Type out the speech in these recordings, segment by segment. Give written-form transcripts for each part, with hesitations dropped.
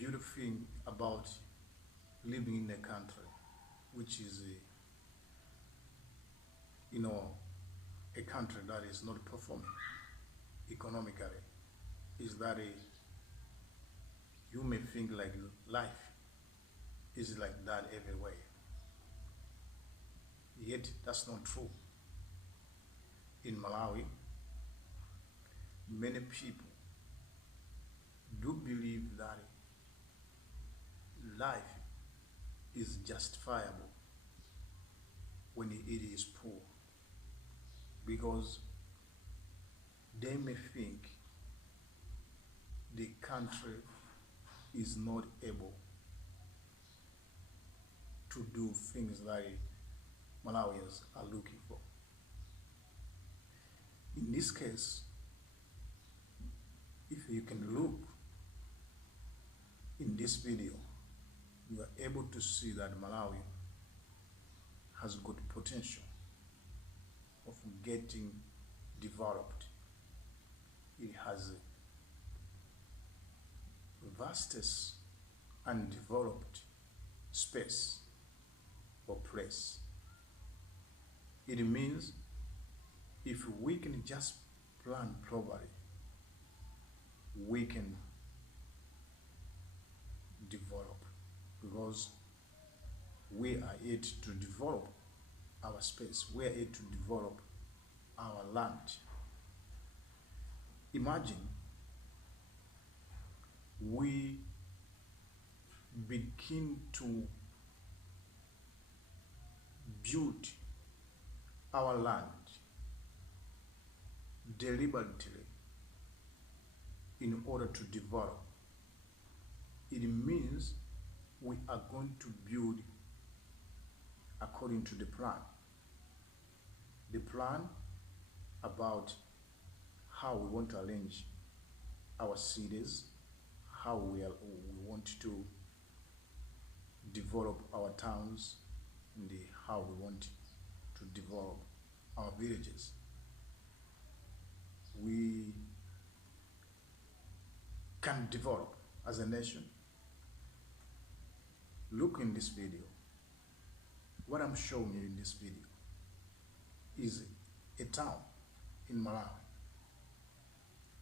beautiful thing about living in a country which is a country that is not performing economically is that you may think like life is like that everywhere. Yet that's not true. In Malawi, many people do believe that life is justifiable when it is poor, because they may think the country is not able to do things that Malawians are looking for. In this case, if you can look in this video, you are able to see that Malawi has got potential of getting developed. It has a vastest undeveloped space or place. It means if we can just plan properly, we can develop, because we are yet to develop our space, we are yet to develop our land. Imagine we begin to build our land deliberately in order to develop. It means we are going to build according to the plan. The plan about how we want to arrange our cities, how we want to develop our towns, and how we want to develop our villages. We can develop as a nation. Look in this video. What I'm showing you in this video is a town in Malawi.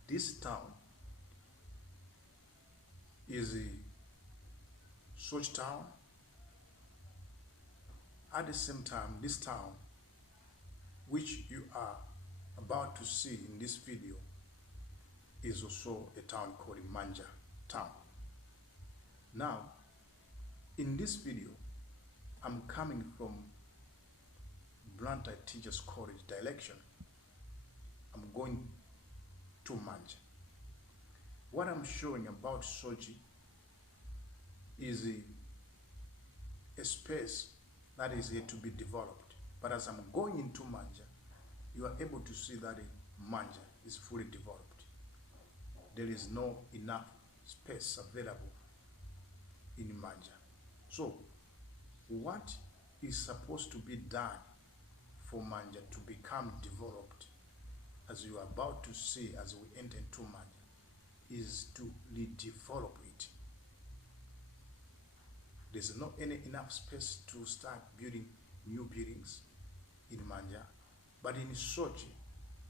This town is a such town. At the same time, this town, which you are about to see in this video, is also a town called Manja town. Now, in this video, I'm coming from Blantyre Teachers College direction. I'm going to Manja. What I'm showing about Sochi is a space that is yet to be developed. But as I'm going into Manja, you are able to see that Manja is fully developed. There is no enough space available in Manja. So, what is supposed to be done for Manja to become developed, as you are about to see as we enter into Manja, is to redevelop it. There's not enough space to start building new buildings in Manja, but in Sochi,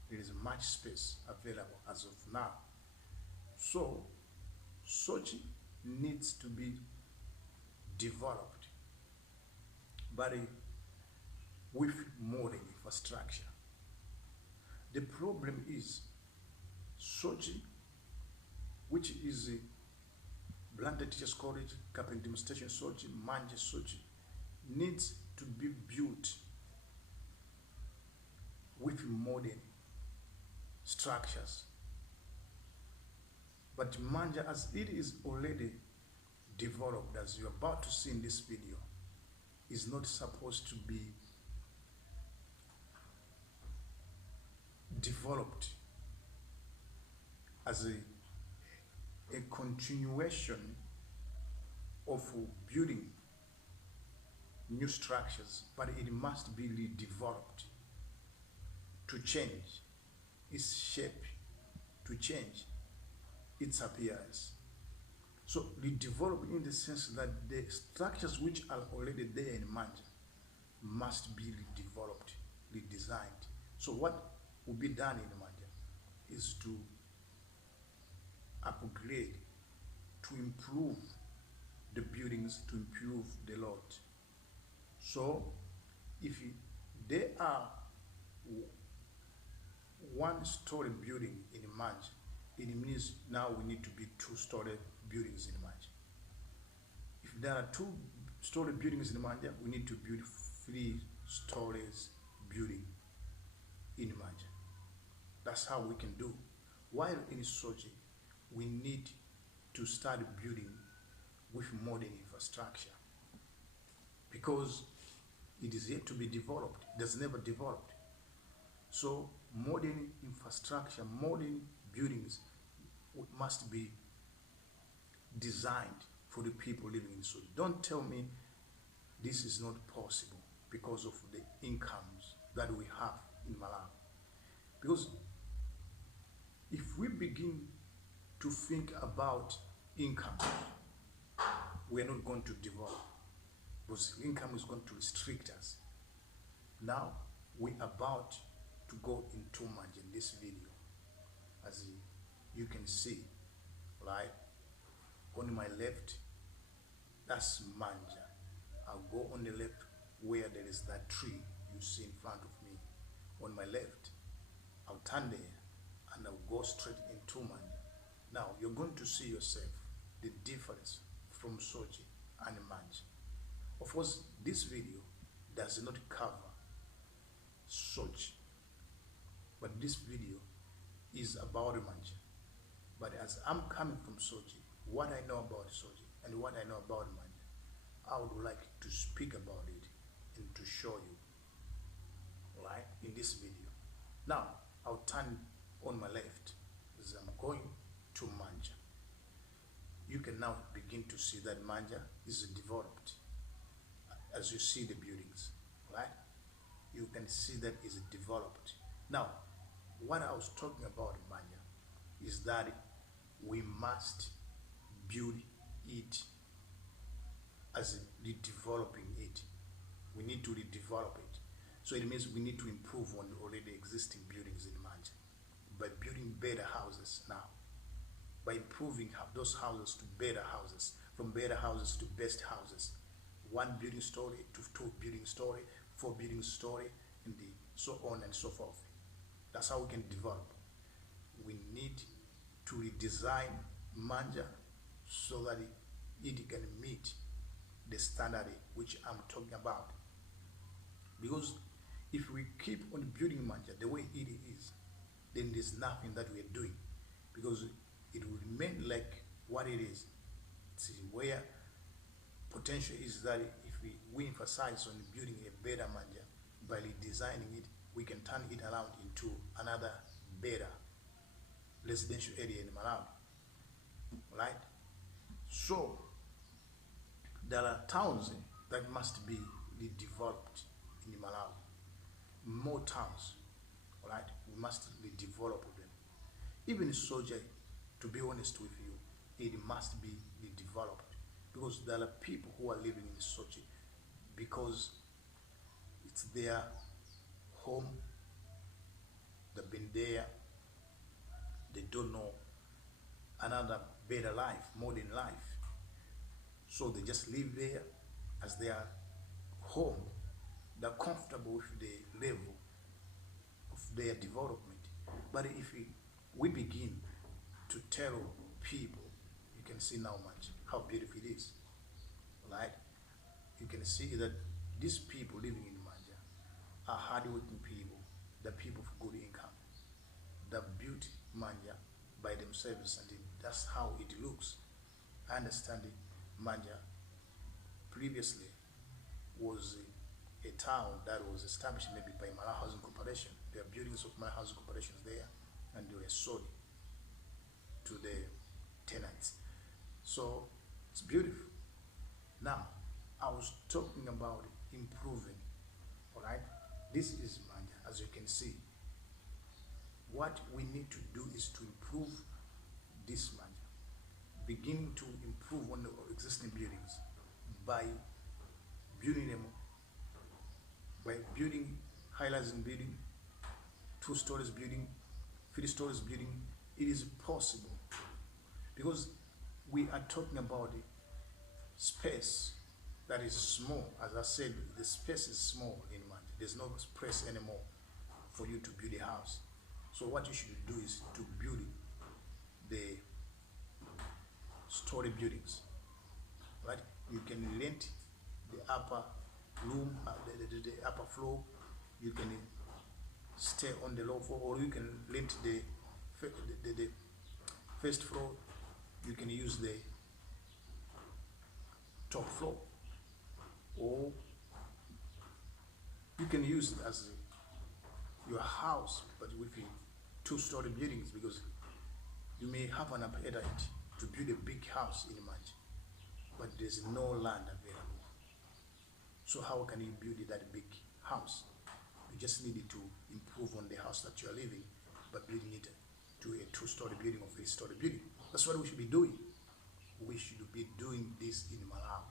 there is much space available as of now. So, Sochi needs to be developed, but with modern infrastructure. The problem is Sochi, which is Blantyre Teachers College, Capital Demonstration Sochi, Manja Sochi, needs to be built with modern structures. But Manja, as it is already developed, as you're about to see in this video, is not supposed to be developed as a continuation of building new structures, but it must be redeveloped to change its shape, to change its appearance. So redeveloping in the sense that the structures which are already there in Manja must be redeveloped, redesigned. So what will be done in Manja is to upgrade, to improve the buildings, to improve the lot. So if there are one-story building in Manja, it means now we need to be two-story buildings in Manja. If there are two-story buildings in Manja, we need to build 3 stories building in Manja. That's how we can do. While in Sochi, we need to start building with modern infrastructure because it is yet to be developed. It has never developed. So modern infrastructure, modern buildings must be designed for the people living in Sochi. Don't tell me this is not possible because of the incomes that we have in Malawi. Because if we begin to think about income, we are not going to develop because income is going to restrict us. Now we're about to go into Manja in this video. As you can see, right, on my left, that's Manja. I'll go on the left where there is that tree you see in front of me. On my left, I'll turn there and I'll go straight into Manja. Now you're going to see yourself the difference from Sochi and Manja. Of course, this video does not cover Sochi, but this video is about Manja. But as I'm coming from Sochi, what I know about Sochi and what I know about Manja, I would like to speak about it and to show you, right, in this video. Now, I'll turn on my left as I'm going to Manja. You can now begin to see that Manja is developed. As you see the buildings, right? You can see that is developed. Now, what I was talking about in Manja is that we must build it as redeveloping it. We need to redevelop it. So it means we need to improve on the already existing buildings in Manja by building better houses now, by improving those houses to better houses, from better houses to best houses, 1 building story to 2 building story, 4 building story, and so on and so forth. That's how we can develop. We need to redesign Manja so that it can meet the standard which I'm talking about. Because if we keep on building Manja the way it is, then there's nothing that we are doing, because it will remain like what it is. See, where potential is that if we emphasize on building a better Manja by redesigning it, we can turn it around into another better residential area in Malawi, right? So there are towns that must be redeveloped in Malawi. More towns, right? We must redevelop them. Even Sochi, to be honest with you, it must be redeveloped because there are people who are living in Sochi because it's their home. They've been there. They don't know another better life, modern life. So they just live there as their home. They're comfortable with the level of their development. But if we begin to tell people, you can see now much how beautiful it is, right? You can see that these people living in Manja are hardworking people, the people of good income. They built Manja by themselves, and that's how it looks. I understand it. Manja previously was a town that was established maybe by Malawi Housing Corporation. There are buildings of Malawi Housing Corporations there, and they were sold to the tenants. So it's beautiful. Now, I was talking about improving, all right? This is Manja, as you can see. What we need to do is to improve this Manja beginning to improve on the existing buildings by building them, by building, highlighting building, 2 stories building, 3 stories building. It is possible because we are talking about the space that is small. As I said, the space is small in mind. There's no space anymore for you to build a house. So what you should do is to build the story buildings, right? You can rent the upper room, the upper floor. You can stay on the low floor, or you can rent the first floor. You can use the top floor, or you can use it as your house, but with 2-story buildings, because you may have an appetite to build a big house in Manji, but there's no land available. So how can you build that big house? You just need to improve on the house that you are living by building it to a 2-story building or 3-story building. That's what we should be doing. We should be doing this in Malawi.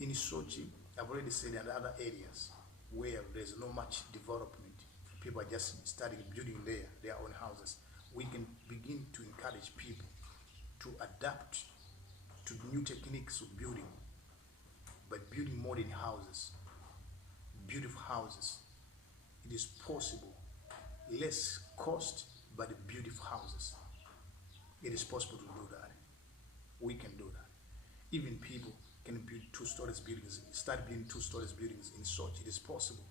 In Sochi, I've already said, in other areas where there's no much development, people are just starting building their own houses. We can begin to encourage people to adapt to new techniques of building by building modern houses, beautiful houses. It is possible, less cost, but beautiful houses. It is possible to do that. We can do that. Even people can build 2-story buildings, start building 2-story buildings in Sochi. It is possible.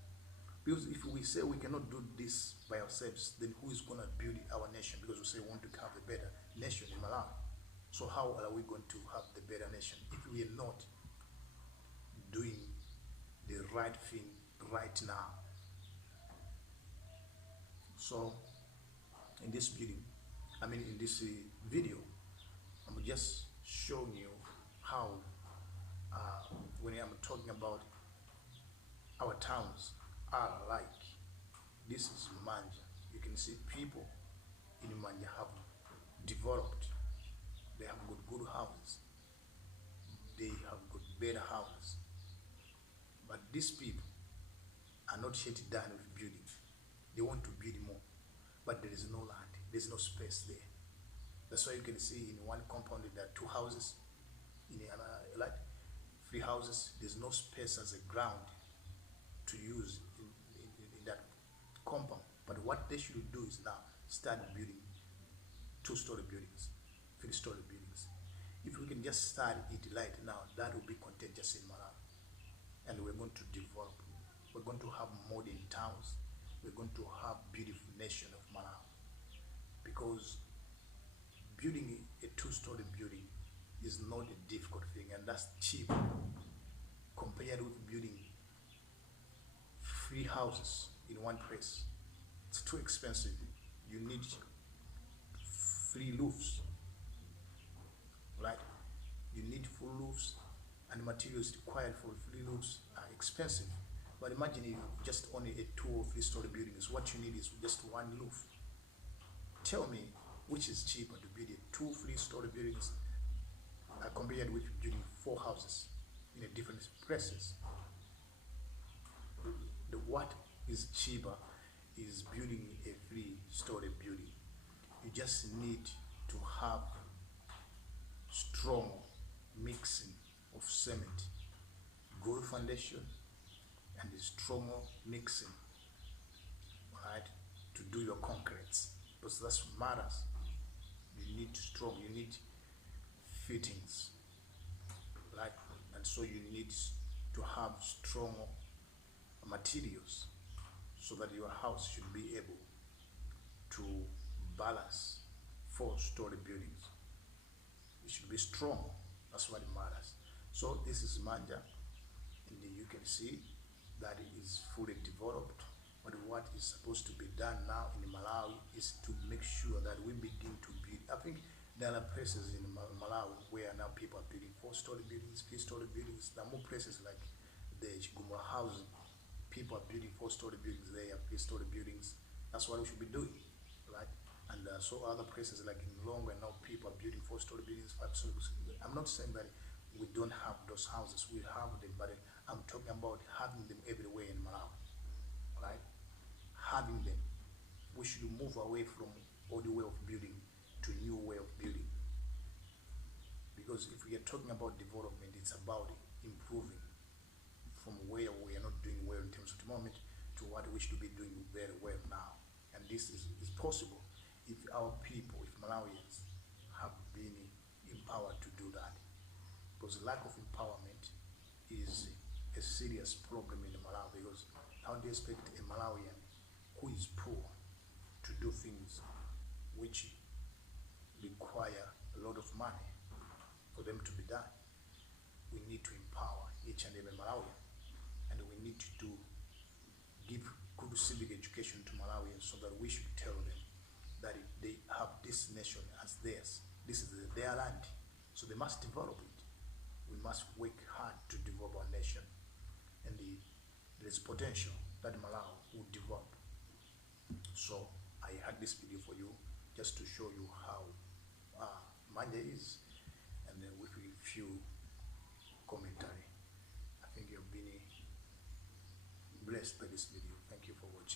Because if we say we cannot do this by ourselves, then who is going to build our nation? Because we say we want to have a better nation in Malawi. So how are we going to have the better nation if we are not doing the right thing right now? So in this building, in this video, I'm just showing you how when I'm talking about our towns are like. This is Manja. You can see people in Manja have developed. They have got good houses. They have got better houses. But these people are not yet done with building. They want to build more, but there is no land. There's no space there. That's why you can see in one compound there are 2 houses. In like 3 houses, there's no space as a ground to use in that compound. But what they should do is now start building 2-story buildings, 3-story buildings. If we can just start it right now, that will be contagious in Malawi. And we're going to develop. We're going to have modern towns. We're going to have beautiful nation of Malawi. Because building a 2-story building is not a difficult thing, and that's cheap compared with building 3 houses in one place. It's too expensive. You need 3 roofs, right? You need 4 roofs, and materials required for 3 roofs are expensive. But imagine if just only a 2 or 3-story building is what you need is just 1 roof. Tell me which is cheaper to build a 2 3-story buildings compared with building 4 houses in a different places. What is cheaper is building a 3-story building. You just need to have strong mixing of cement, good foundation, and a stronger mixing, right, to do your concretes, because that's what matters. You need you need fittings, right? And so you need to have stronger materials so that your house should be able to balance 4-story buildings. It should be strong. That's what matters. So this is Manja, and you can see that it is fully developed. But what is supposed to be done now in Malawi is to make sure that we begin to build. I think there are places in Malawi where now people are building 4-story buildings, 3-story buildings. There are more places like the Chigumura housing. People are building 4-story buildings there, 3-story buildings. That's what we should be doing, right? and so other places like in Longo, and now people are building 4-story buildings, 5-story buildings. I'm not saying that we don't have those houses, we have them, but I'm talking about having them everywhere in Malawi, right? Having them. We should move away from old way of building to new way of building. Because if we are talking about development, it's about improving from where we are not doing well in terms of development to what we should be doing very well now. And this is possible if our people, if Malawians, have been empowered to do that. Because lack of empowerment is a serious problem in Malawi, because how do you expect a Malawian who is poor to do things which require a lot of money for them to be done? We need to empower each and every Malawian, and we need to give good civic education to Malawians so that we should tell them that if they have this nation as theirs, this is their land, so they must develop it. We must work hard to develop our nation, and there is potential that Malawi will develop. So I had this video for you just to show you how Manja is, and then with a few commentary. I think you've been blessed by this video. Thank you for watching.